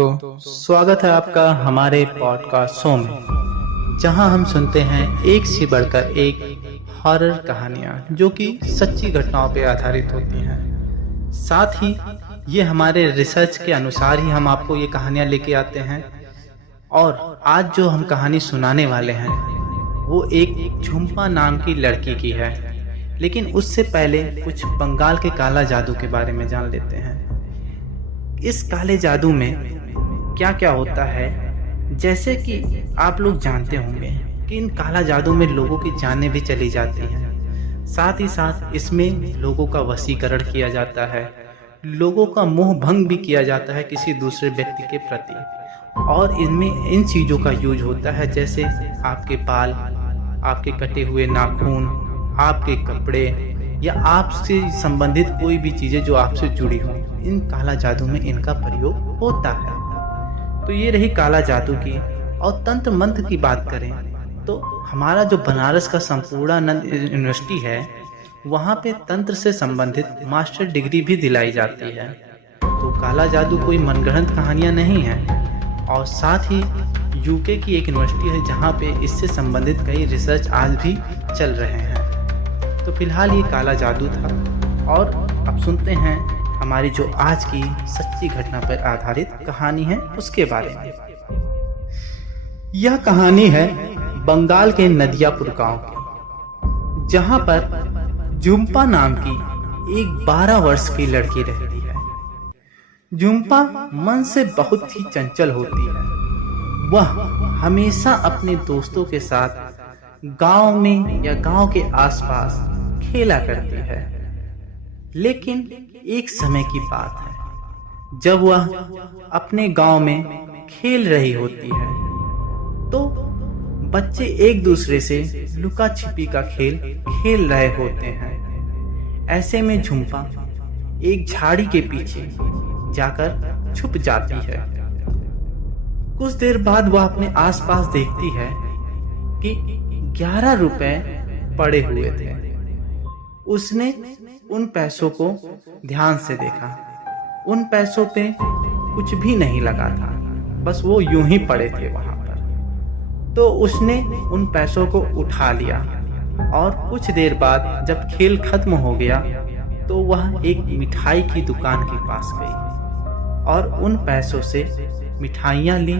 तो स्वागत है आपका हमारे पॉडकास्ट शो में, जहां हम सुनते हैं एक से बढ़कर एक हॉरर कहानियां जो कि सच्ची घटनाओं पर आधारित होती हैं। साथ ही ये हमारे रिसर्च के अनुसार ही हम आपको ये कहानियां लेके आते हैं। और आज जो हम कहानी सुनाने वाले हैं वो एक झुम्पा नाम की लड़की की है। लेकिन उससे पहले कुछ बंगाल के काला जादू के बारे में जान लेते हैं। इस काले जादू में क्या क्या होता है, जैसे कि आप लोग जानते होंगे कि इन काला जादू में लोगों की जानें भी चली जाती हैं। साथ ही साथ इसमें लोगों का वशीकरण किया जाता है, लोगों का मोह भंग भी किया जाता है किसी दूसरे व्यक्ति के प्रति। और इनमें इन चीज़ों का यूज होता है, जैसे आपके बाल, आपके कटे हुए नाखून, आपके कपड़े या आपसे संबंधित कोई भी चीज़ें जो आपसे जुड़ी हों, इन काला जादू में इनका प्रयोग होता है। तो ये रही काला जादू की। और तंत्र मंत्र की बात करें तो हमारा जो बनारस का संपूर्णानंद यूनिवर्सिटी है, वहाँ पे तंत्र से संबंधित मास्टर डिग्री भी दिलाई जाती है। तो काला जादू कोई मनगढ़ंत कहानियाँ नहीं है। और साथ ही यूके की एक यूनिवर्सिटी है जहाँ पे इससे संबंधित कई रिसर्च आज भी चल रहे हैं। तो फिलहाल ये काला जादू था। और अब सुनते हैं हमारी जो आज की सच्ची घटना पर आधारित कहानी है उसके बारे में। यह कहानी है बंगाल के नदियापुर गांव की, जहां पर झुम्पा नाम की एक 12 वर्ष की लड़की रहती है। झुम्पा मन से बहुत ही चंचल होती है। वह हमेशा अपने दोस्तों के साथ गांव में या गांव के आसपास खेला करती है। लेकिन एक समय की बात है, जब वह अपने गांव में खेल रही होती है तो बच्चे एक दूसरे से लुका छिपी का खेल खेल रहे होते हैं। ऐसे में झुम्पा एक झाड़ी के पीछे जाकर छुप जाती है। कुछ देर बाद वह अपने आसपास देखती है कि 11 रुपए पड़े हुए थे। उसने उन पैसों को ध्यान से देखा। उन पैसों पे कुछ भी नहीं लगा था, बस वो यूं ही पड़े थे वहां पर। तो उसने उन पैसों को उठा लिया और कुछ देर बाद जब खेल खत्म हो गया तो वह एक मिठाई की दुकान के पास गई और उन पैसों से मिठाइयाँ ली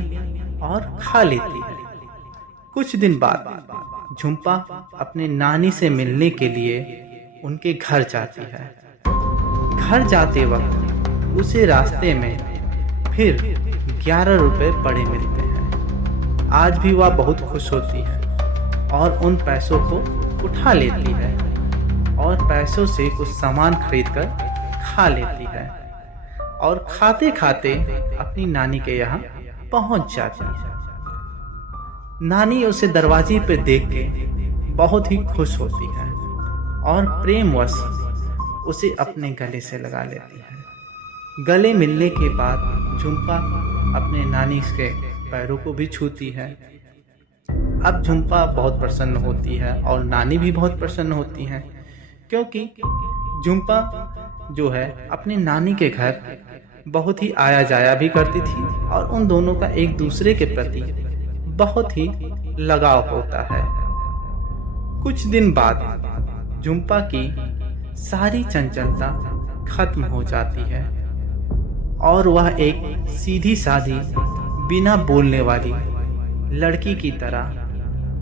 और खा लेती है। कुछ दिन बाद झुम्पा अपने नानी से मिलने के लिए उनके घर जाती है। घर जाते वक्त उसे रास्ते में फिर 11 रुपए पड़े मिलते हैं। आज भी वह बहुत खुश होती है और उन पैसों को उठा लेती है और पैसों से कुछ सामान खरीदकर खा लेती है। और खाते खाते अपनी नानी के यहाँ पहुंच जाती है। नानी उसे दरवाजे पर देख के बहुत ही खुश होती है और प्रेमवश उसे अपने गले से लगा लेती है। गले मिलने के बाद झुम्पा अपने नानी के पैरों को भी छूती है। अब झुम्पा बहुत प्रसन्न होती है और नानी भी बहुत प्रसन्न होती है, क्योंकि झुम्पा जो है अपने नानी के घर बहुत ही आया जाया भी करती थी और उन दोनों का एक दूसरे के प्रति बहुत ही लगाव होता है। कुछ दिन बाद झुम्पा की सारी चंचलता खत्म हो जाती है और वह एक सीधी सादी, बिना बोलने वाली लड़की की तरह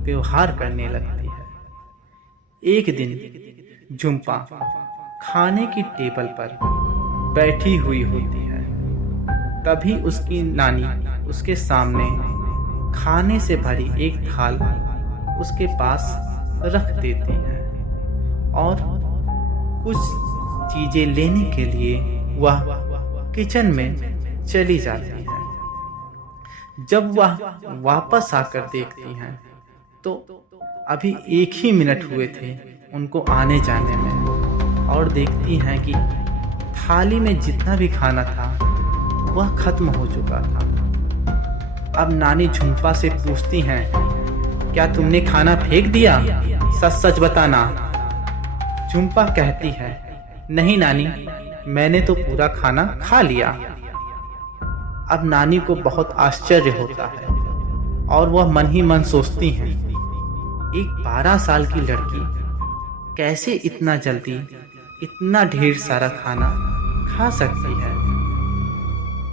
व्यवहार करने लगती है। एक दिन झुम्पा खाने की टेबल पर बैठी हुई होती है। तभी उसकी नानी उसके सामने खाने से भरी एक थाल उसके पास रख देती है और कुछ चीजें लेने के लिए वह किचन में चली जाती है। जब वह वापस आकर देखती हैं तो अभी 1 ही मिनट हुए थे उनको आने जाने में, और देखती हैं कि थाली में जितना भी खाना था वह खत्म हो चुका था। अब नानी झुम्पा से पूछती हैं, क्या तुमने खाना फेंक दिया? सच सच बताना। झुम्पा कहती है, नहीं नानी, मैंने तो पूरा खाना खा लिया। अब नानी को बहुत आश्चर्य होता है और वह मन ही मन सोचती हैं, एक 12 साल की लड़की कैसे इतना जल्दी इतना ढेर सारा खाना खा सकती है।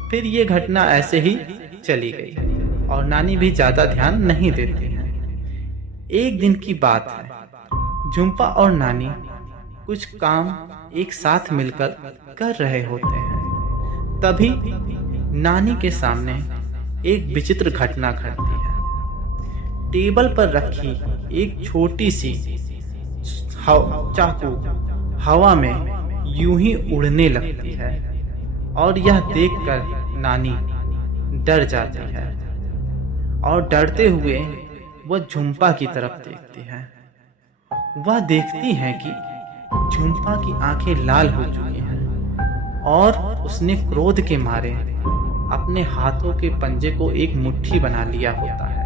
फिर ये घटना ऐसे ही चली गई और नानी भी ज़्यादा ध्यान नहीं देती हैं। एक दिन की बात है, झुम्पा और नानी कुछ काम एक साथ मिलकर कर रहे होते हैं। तभी नानी के सामने एक विचित्र घटना घटती है। टेबल पर रखी एक छोटी सी चाकू हवा में यूं ही उड़ने लगती है और यह देखकर नानी डर जाती है और डरते हुए वह झुम्पा की तरफ देखती है। वह देखती है कि झुम्पा की आंखें लाल हो चुकी हैं और उसने क्रोध के मारे अपने हाथों के पंजे को एक मुट्ठी बना लिया होता है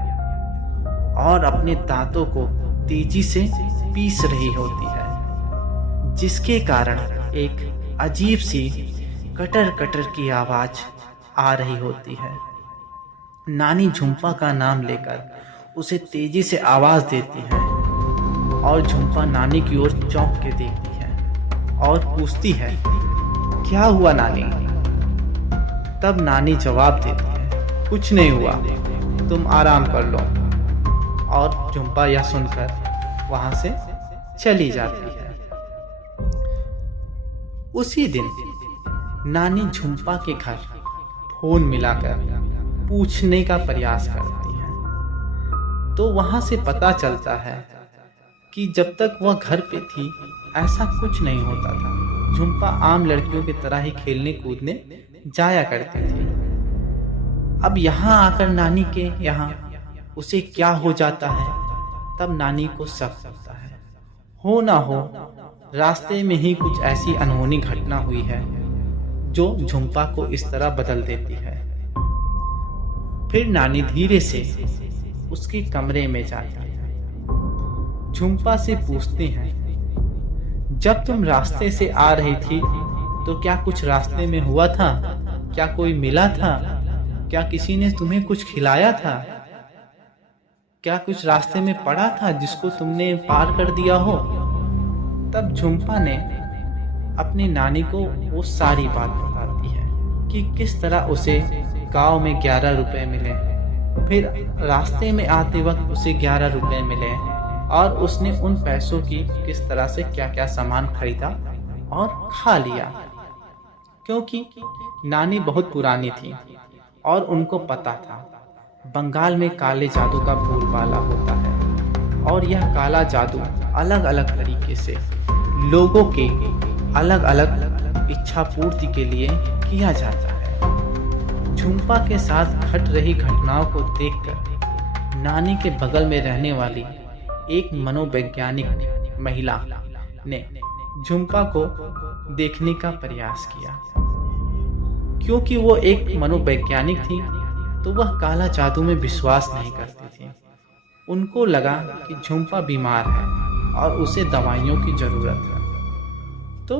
और अपने दांतों को तेजी से पीस रही होती है, जिसके कारण एक अजीब सी कटर कटर की आवाज आ रही होती है। नानी झुम्पा का नाम लेकर उसे तेजी से आवाज देती है और झुम्पा नानी की ओर चौंक के देखती है और पूछती है, क्या हुआ नानी? तब नानी जवाब देती है, कुछ नहीं हुआ, तुम आराम कर लो। और झुम्पा यह सुनकर वहां से चली जाती है। उसी दिन नानी झुम्पा के घर फोन मिलाकर पूछने का प्रयास करती हैं, तो वहां से पता चलता है कि जब तक वह घर पे थी ऐसा कुछ नहीं होता था। झुम्पा आम लड़कियों की तरह ही खेलने कूदने जाया करती थी। अब यहाँ आकर नानी के यहाँ उसे क्या हो जाता है, तब नानी को शक होता है। हो ना हो रास्ते में ही कुछ ऐसी अनहोनी घटना हुई है जो झुम्पा को इस तरह बदल देती है। फिर नानी धीरे से उसके कमरे में जाती है। झुम्पा से पूछते हैं, जब तुम रास्ते से आ रही थी तो क्या कुछ रास्ते में हुआ था? क्या कोई मिला था? क्या किसी ने तुम्हें कुछ खिलाया था? क्या कुछ रास्ते में पड़ा था जिसको तुमने पार कर दिया हो? तब झुम्पा ने अपनी नानी को वो सारी बात बताती है कि किस तरह उसे गांव में 11 रुपए मिले, फिर रास्ते में आते वक्त उसे 11 रुपए मिले और उसने उन पैसों की किस तरह से क्या क्या सामान खरीदा और खा लिया, क्योंकि नानी बहुत पुरानी थी और उनको पता था बंगाल में काले जादू का बोलबाला होता है और यह काला जादू अलग अलग तरीके से लोगों के अलग अलग इच्छा पूर्ति के लिए किया जाता है। झुम्पा के साथ घट रही घटनाओं को देखकर नानी के बगल में रहने वाली एक मनोवैज्ञानिक महिला ने झुम्पा को देखने का प्रयास किया। क्योंकि वो एक मनोवैज्ञानिक थी तो वह काला जादू में विश्वास नहीं करती थी। उनको लगा कि झुम्पा बीमार है और उसे दवाइयों की जरूरत है, तो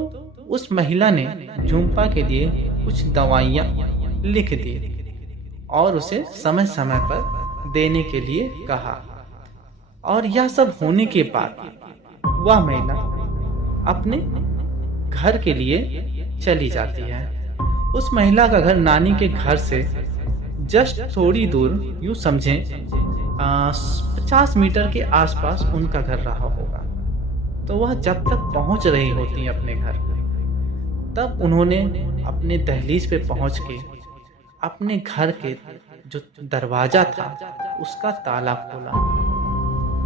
उस महिला ने झुम्पा के लिए कुछ दवाइयाँ लिख दी और उसे समय समय पर देने के लिए कहा। और यह सब होने के बाद वह महिला अपने घर के लिए चली जाती है। उस महिला का घर नानी के घर से जस्ट थोड़ी दूर, यूँ समझें 50 मीटर के आसपास उनका घर रहा होगा। तो वह जब तक पहुंच रही होती अपने घर, तब उन्होंने अपने दहलीज पे पहुंच के अपने घर के जो दरवाजा था उसका ताला खोला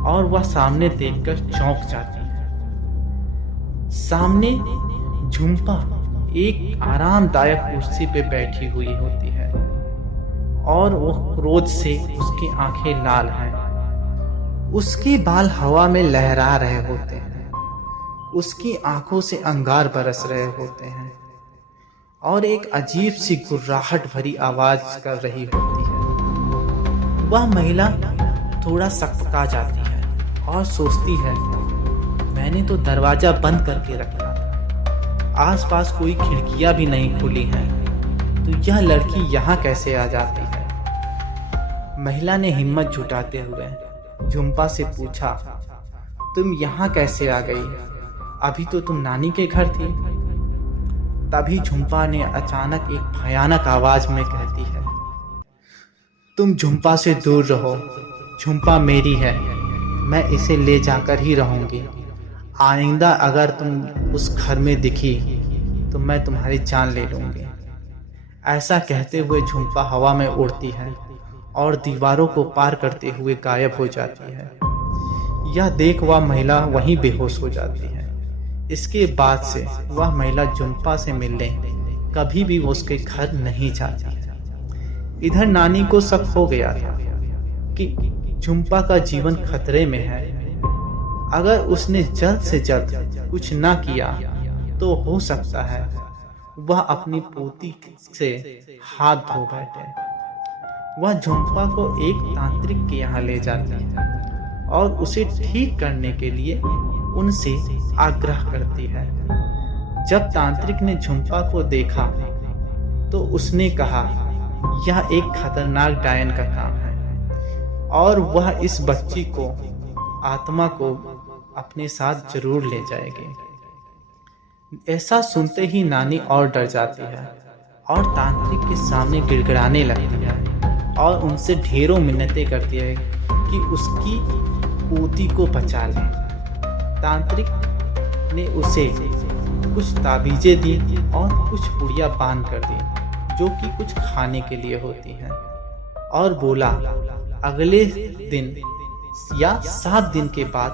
और वह सामने देखकर चौंक जाती है। सामने झुम्पा एक आरामदायक कुर्सी पे बैठी हुई होती है और वो क्रोध से उसकी आंखें लाल हैं। उसके बाल हवा में लहरा रहे होते हैं, उसकी आंखों से अंगार बरस रहे होते हैं और एक अजीब सी गुर्राहट भरी आवाज कर रही होती है। वह महिला थोड़ा सकपका जाती है और सोचती है, मैंने तो दरवाजा बंद करके रखा था, आसपास कोई खिड़कियां भी नहीं खुली हैं, तो यह लड़की यहाँ कैसे आ जाती है? महिला ने हिम्मत जुटाते हुए झुम्पा से पूछा, तुम यहाँ कैसे आ गई? अभी तो तुम नानी के घर थी। तभी झुम्पा ने अचानक एक भयानक आवाज में कहती है, तुम झुम्पा से दूर रहो, झुम्पा मेरी है, मैं इसे ले जाकर ही रहूंगी। आइंदा अगर तुम उस घर में दिखी तो मैं तुम्हारी जान ले लूंगी। ऐसा कहते हुए झुम्पा हवा में उड़ती है और दीवारों को पार करते हुए गायब हो जाती है। यह देख वह महिला वहीं बेहोश हो जाती है। इसके बाद से वह महिला झुम्पा से मिलने कभी भी उसके घर नहीं जाती है। इधर नानी को शक हो गया था कि झुम्पा का जीवन खतरे में है। अगर उसने जल्द से जल्द कुछ ना किया तो हो सकता है वह अपनी पोती से हाथ धो बैठे। वह झुम्पा को एक तांत्रिक के यहाँ ले जाती है और उसे ठीक करने के लिए उनसे आग्रह करती है। जब तांत्रिक ने झुम्पा को देखा तो उसने कहा, यह एक खतरनाक डायन का काम है और वह इस बच्ची को, आत्मा को अपने साथ जरूर ले जाएगी। ऐसा सुनते ही नानी और डर जाती है और तांत्रिक के सामने गिड़गिड़ाने लगती है और उनसे ढेरों मिन्नतें करती है कि उसकी पोती को बचा लें। तांत्रिक ने उसे कुछ ताबीजें दी और कुछ पुड़िया बांध कर दी जो कि कुछ खाने के लिए होती हैं, और बोला, अगले दिन या 7 दिन के बाद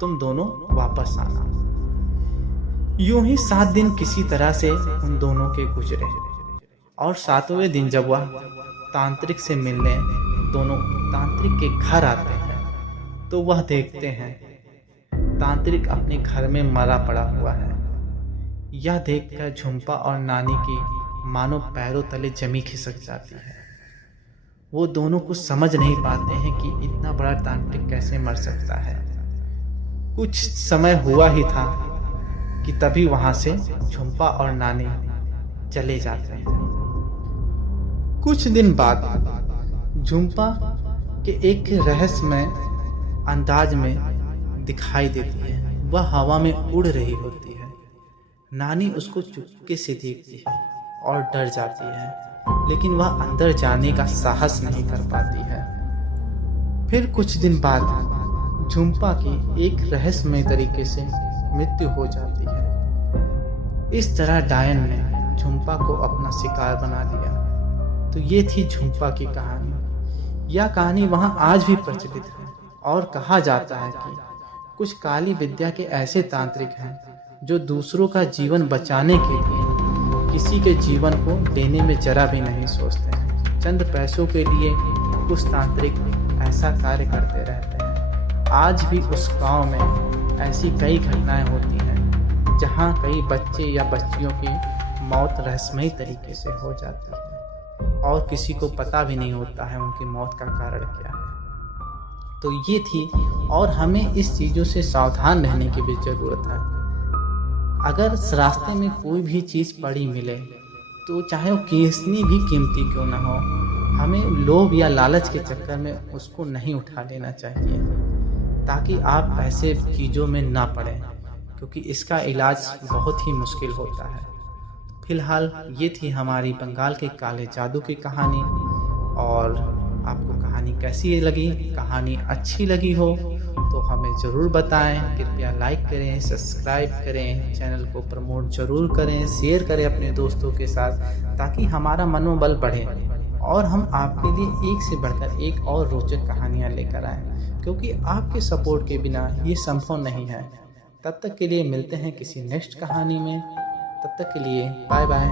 तुम दोनों वापस आना। यूं ही 7 दिन किसी तरह से उन दोनों के गुजरे और 7वें दिन जब वह तांत्रिक से मिलने दोनों तांत्रिक के घर आते हैं तो वह देखते हैं तांत्रिक अपने घर में मरा पड़ा हुआ है। यह देखकर झुम्पा और नानी की मानो पैरों तले जमी खिसक जाती है। वो दोनों कुछ समझ नहीं पाते हैं कि इतना बड़ा तांत्रिक कैसे मर सकता है। कुछ समय हुआ ही था कि तभी वहां से झुम्पा और नानी चले जाते हैं। कुछ दिन बाद झुम्पा के एक रहस्यमय अंदाज में दिखाई देती है। वह हवा में उड़ रही होती है। नानी उसको चुपके से देखती है और डर जाती है, लेकिन वह अंदर जाने का साहस नहीं कर पाती है। फिर कुछ दिन बाद झुम्पा की एक रहस्यमय तरीके से मृत्यु हो जाती है। इस तरह डायन ने झुम्पा को अपना शिकार बना दिया। तो ये थी झुम्पा की कहानी। यह कहानी वहाँ आज भी प्रचलित है और कहा जाता है कि कुछ काली विद्या के ऐसे तांत्रिक हैं जो दूसरों का जीवन बचाने के लिए किसी के जीवन को लेने में जरा भी नहीं सोचते हैं। चंद पैसों के लिए कुछ तांत्रिक ऐसा कार्य करते रहते हैं। आज भी उस गांव में ऐसी कई घटनाएं होती हैं जहां कई बच्चे या बच्चियों की मौत रहस्यमयी तरीके से हो जाती है और किसी को पता भी नहीं होता है उनकी मौत का कारण क्या है। तो ये थी, और हमें इस चीज़ों से सावधान रहने की भी ज़रूरत है। अगर रास्ते में कोई भी चीज़ पड़ी मिले तो चाहे वो कितनी भी कीमती क्यों ना हो, हमें लोभ या लालच के चक्कर में उसको नहीं उठा लेना चाहिए ताकि आप ऐसे चीज़ों में ना पड़ें, क्योंकि इसका इलाज बहुत ही मुश्किल होता है। फिलहाल ये थी हमारी बंगाल के काले जादू की कहानी। और आपको कहानी कैसी लगी? कहानी अच्छी लगी हो तो हमें ज़रूर बताएं। कृपया लाइक करें, सब्सक्राइब करें, चैनल को प्रमोट ज़रूर करें, शेयर करें अपने दोस्तों के साथ ताकि हमारा मनोबल बढ़े और हम आपके लिए एक से बढ़कर एक और रोचक कहानियाँ लेकर आएँ, क्योंकि आपके सपोर्ट के बिना ये संभव नहीं है। तब तक के लिए मिलते हैं किसी नेक्स्ट कहानी में। तब तक के लिए बाय बाय।